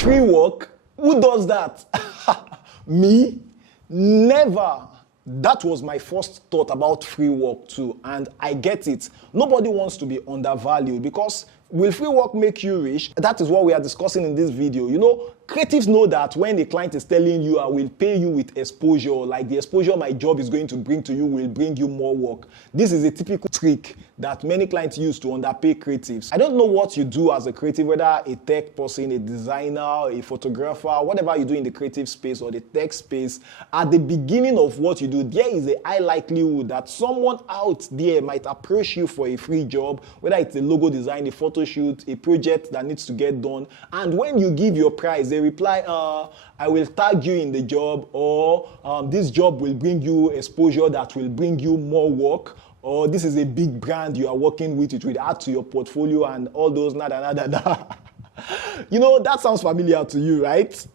Free work? Who does that? Me? Never. That was my first thought about free work too, and I get it. Nobody wants to be undervalued because will free work make you rich? That is what we are discussing in this video. You know, creatives know that when the client is telling you, I will pay you with exposure, like the exposure my job is going to bring to you will bring you more work. This is a typical trick that many clients use to underpay creatives. I don't know what you do as a creative, whether a tech person, a designer, a photographer, whatever you do in the creative space or the tech space. At the beginning of what you do, there is a high likelihood that someone out there might approach you for a free job, whether it's a logo design, a photo shoot, a project that needs to get done. And when you give your price, they reply, I will tag you in the job, or this job will bring you exposure that will bring you more work, or this is a big brand you are working with, it will add to your portfolio and all those nada. You know, that sounds familiar to you, right?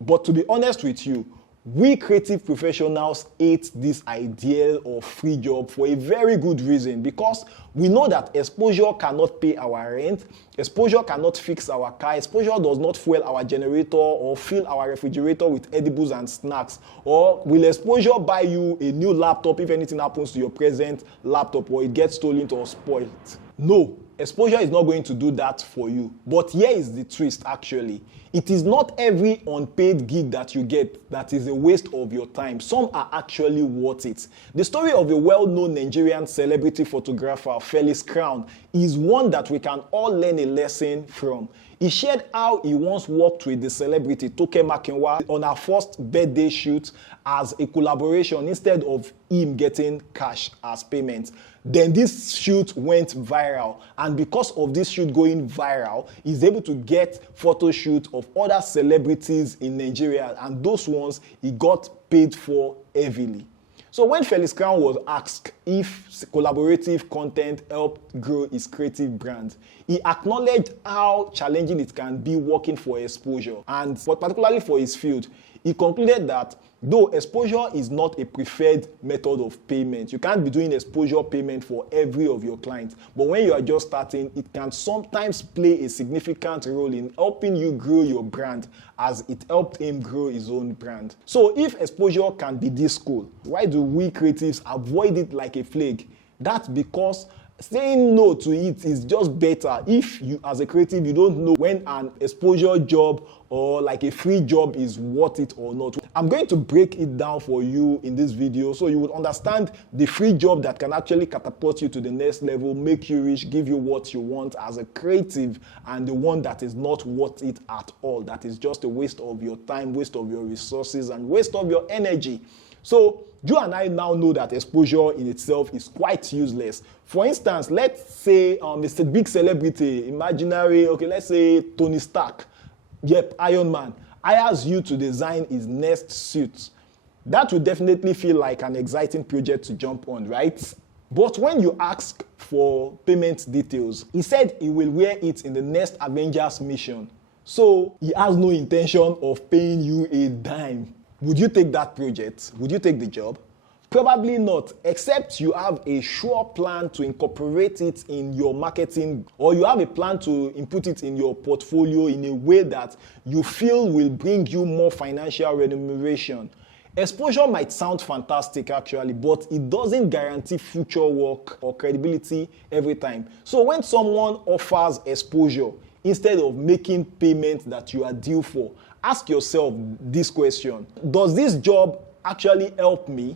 But to be honest with you, we creative professionals hate this idea of free job for a very good reason, because we know that exposure cannot pay our rent, exposure cannot fix our car, exposure does not fuel our generator or fill our refrigerator with edibles and snacks, or will exposure buy you a new laptop if anything happens to your present laptop or it gets stolen or spoiled? No. Exposure is not going to do that for you. But here is the twist actually. It is not every unpaid gig that you get that is a waste of your time. Some are actually worth it. The story of a well-known Nigerian celebrity photographer, Felix Crown, is one that we can all learn a lesson from. He shared how he once worked with the celebrity Toke Makinwa on her first birthday shoot as a collaboration instead of him getting cash as payment. Then this shoot went viral, and because of this shoot going viral, he's able to get photo shoot of other celebrities in Nigeria, and those ones he got paid for heavily. So when Felix Crown was asked if collaborative content helped grow his creative brand, he acknowledged how challenging it can be working for exposure, and particularly for his field. He concluded that though exposure is not a preferred method of payment, you can't be doing exposure payment for every of your clients, but when you are just starting, it can sometimes play a significant role in helping you grow your brand as it helped him grow his own brand. So if exposure can be this cool, why do we creatives avoid it like a plague? That's because saying no to it is just better. If you as a creative, you don't know when an exposure job or like a free job is worth it or not. I'm going to break it down for you in this video so you would understand the free job that can actually catapult you to the next level, make you rich, give you what you want as a creative, and the one that is not worth it at all, that is just a waste of your time, waste of your resources, and waste of your energy. So you and I now know that exposure in itself is quite useless. For instance, let's say it's a big celebrity, imaginary, okay, let's say Tony Stark, yep, Iron Man, hires you to design his next suit. That would definitely feel like an exciting project to jump on, right? But when you ask for payment details, he said he will wear it in the next Avengers mission. So he has no intention of paying you a dime. Would you take that project? Would you take the job? Probably not, except you have a sure plan to incorporate it in your marketing, or you have a plan to input it in your portfolio in a way that you feel will bring you more financial remuneration. Exposure might sound fantastic actually, but it doesn't guarantee future work or credibility every time. So when someone offers exposure instead of making payment that you are due for, ask yourself this question: does this job actually help me?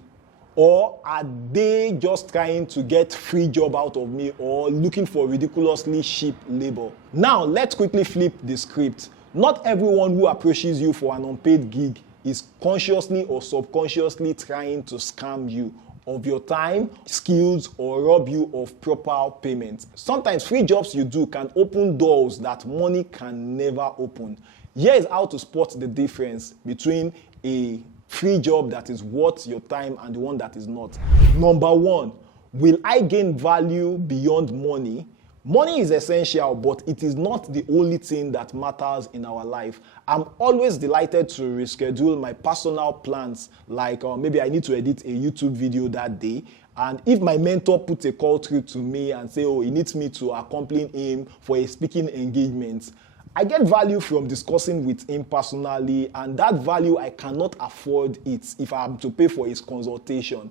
Or are they just trying to get free job out of me or looking for ridiculously cheap labor? Now, let's quickly flip the script. Not everyone who approaches you for an unpaid gig is consciously or subconsciously trying to scam you of your time, skills, or rob you of proper payment. Sometimes free jobs you do can open doors that money can never open. Here is how to spot the difference between a free job that is worth your time and the one that is not. Number one, will I gain value beyond money? Money is essential, but it is not the only thing that matters in our life. I'm always delighted to reschedule my personal plans, like maybe I need to edit a YouTube video that day, and if my mentor puts a call through to me and say, oh, he needs me to accompany him for a speaking engagement, I get value from discussing with him personally, and that value I cannot afford it if I am to pay for his consultation.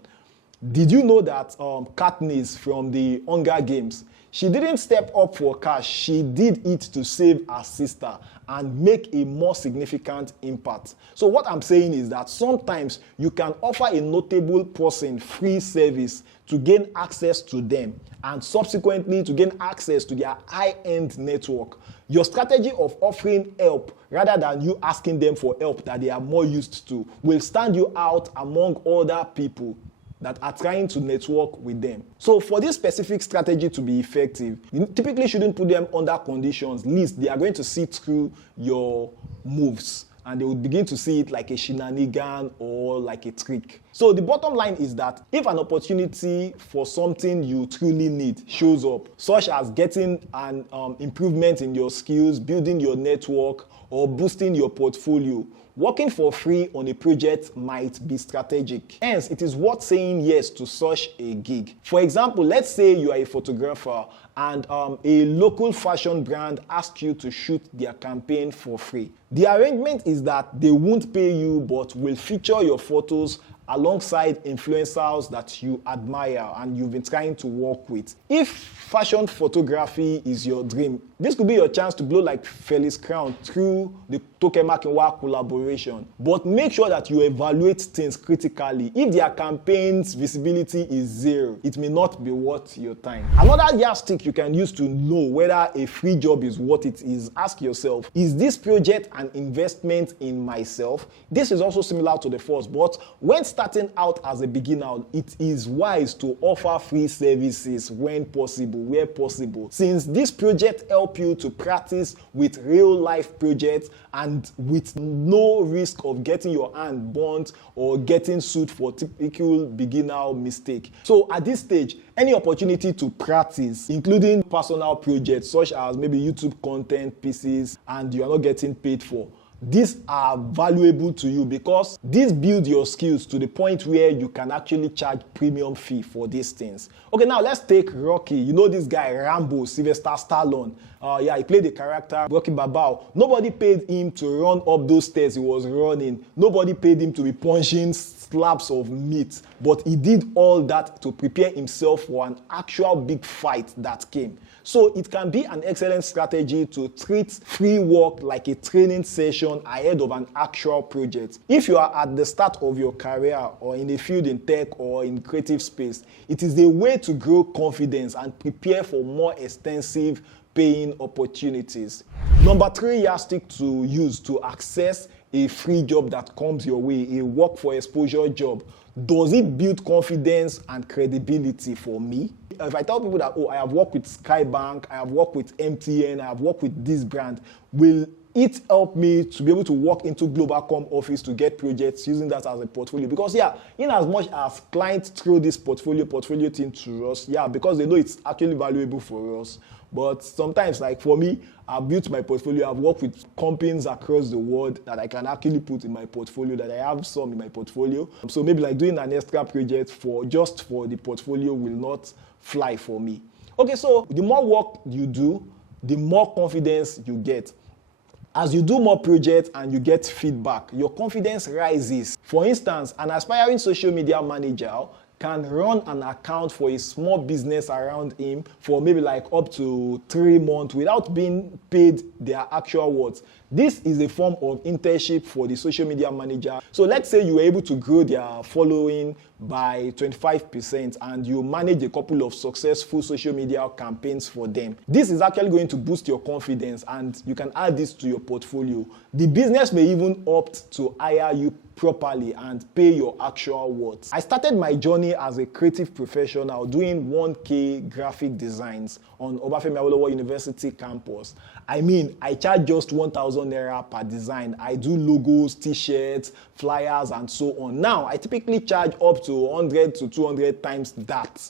Did you know that Katniss from the Hunger Games, she didn't step up for cash, she did it to save her sister and make a more significant impact. So what I'm saying is that sometimes you can offer a notable person free service to gain access to them and subsequently to gain access to their high-end network. Your strategy of offering help rather than you asking them for help that they are more used to will stand you out among other people that are trying to network with them. So for this specific strategy to be effective, you typically shouldn't put them under conditions. At least they are going to see through your moves and they will begin to see it like a shenanigan or like a trick. So the bottom line is that if an opportunity for something you truly need shows up, such as getting an improvement in your skills, building your network, or boosting your portfolio, working for free on a project might be strategic. Hence, it is worth saying yes to such a gig. For example, let's say you are a photographer and a local fashion brand asks you to shoot their campaign for free. The arrangement is that they won't pay you but will feature your photos alongside influencers that you admire and you've been trying to work with. If fashion photography is your dream, this could be your chance to blow like Felix Crown through the Tokemakinwa collaboration. But make sure that you evaluate things critically. If their campaign's visibility is zero, it may not be worth your time. Another yardstick you can use to know whether a free job is what it is, ask yourself, is this project an investment in myself? This is also similar to the first, but when starting out as a beginner, it is wise to offer free services when possible, where possible. Since this project help you to practice with real life projects and with no risk of getting your hand burnt or getting sued for typical beginner mistake. So at this stage, any opportunity to practice, including personal projects such as maybe YouTube content pieces and you are not getting paid for, these are valuable to you because these build your skills to the point where you can actually charge premium fee for these things. Okay, now let's take Rocky. You know this guy, Rambo, Sylvester Stallone. He played the character Rocky Balboa. Nobody paid him to run up those stairs he was running. Nobody paid him to be punching slabs of meat. But he did all that to prepare himself for an actual big fight that came. So it can be an excellent strategy to treat free work like a training session ahead of an actual project. If you are at the start of your career or in a field in tech or in creative space, it is a way to grow confidence and prepare for more extensive paying opportunities. Number 3 yardstick to use to access a free job that comes your way, a work for exposure job. Does it build confidence and credibility for me? If I tell people that, I have worked with Skybank, I have worked with MTN, I have worked with this brand, will it help me to be able to walk into Globalcom office to get projects using that as a portfolio? Because in as much as clients throw this portfolio thing to us, because they know it's actually valuable for us. But sometimes, like for me, I've built my portfolio. I've worked with companies across the world that I can actually put in my portfolio, that I have some in my portfolio. So maybe like doing an extra project just for the portfolio will not fly for me. Okay, so the more work you do, the more confidence you get. As you do more projects and you get feedback, your confidence rises. For instance, an aspiring social media manager can run an account for a small business around him for maybe like up to 3 months without being paid their actual worth. This is a form of internship for the social media manager. So let's say you were able to grow their following by 25% and you manage a couple of successful social media campaigns for them. This is actually going to boost your confidence and you can add this to your portfolio. The business may even opt to hire you properly and pay your actual worth. I started my journey as a creative professional doing 1K graphic designs on Obafemi Awolowo University campus. I charge just 1,000 naira per design. I do logos, t-shirts, flyers, and so on. Now, I typically charge up to 100 to 200 times that.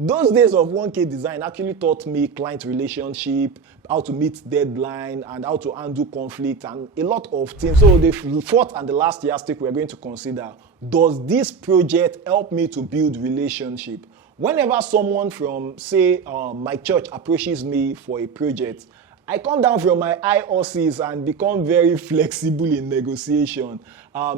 Those days of 1K design actually taught me client relationship, how to meet deadline, and how to handle conflict, and a lot of things. So the fourth and the last yardstick we're going to consider, does this project help me to build relationship? Whenever someone from, say, my church approaches me for a project, I come down from my high horses and become very flexible in negotiation.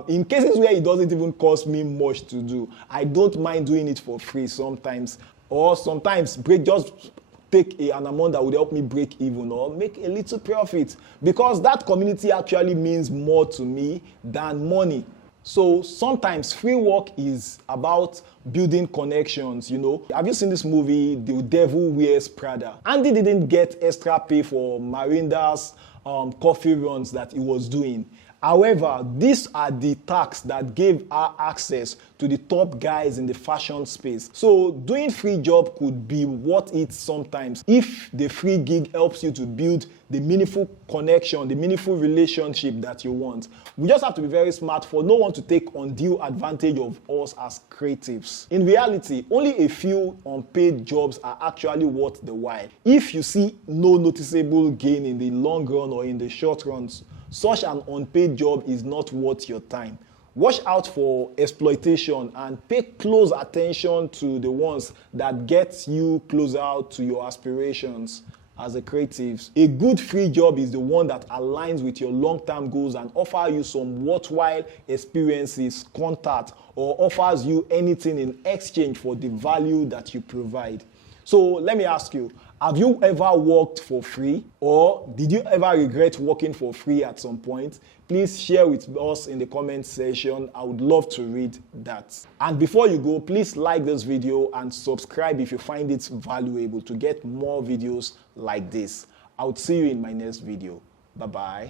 In cases where it doesn't even cost me much to do, I don't mind doing it for free sometimes. Or sometimes just take an amount that would help me break even or make a little profit, because that community actually means more to me than money. So sometimes free work is about building connections, you know. Have you seen this movie, The Devil Wears Prada? Andy didn't get extra pay for Miranda's coffee runs that he was doing. However, these are the tasks that gave her access to the top guys in the fashion space. So doing free job could be worth it sometimes if the free gig helps you to build the meaningful connection, the meaningful relationship that you want. We just have to be very smart for no one to take undue advantage of us as creatives. In reality, only a few unpaid jobs are actually worth the while. If you see no noticeable gain in the long run or in the short runs, such an unpaid job is not worth your time. Watch out for exploitation and pay close attention to the ones that get you closer to your aspirations as a creative. A good free job is the one that aligns with your long-term goals and offers you some worthwhile experiences, contact, or offers you anything in exchange for the value that you provide. So let me ask you, have you ever worked for free, or did you ever regret working for free at some point? Please share with us in the comment section. I would love to read that. And before you go, please like this video and subscribe if you find it valuable to get more videos like this. I would see you in my next video. Bye-bye.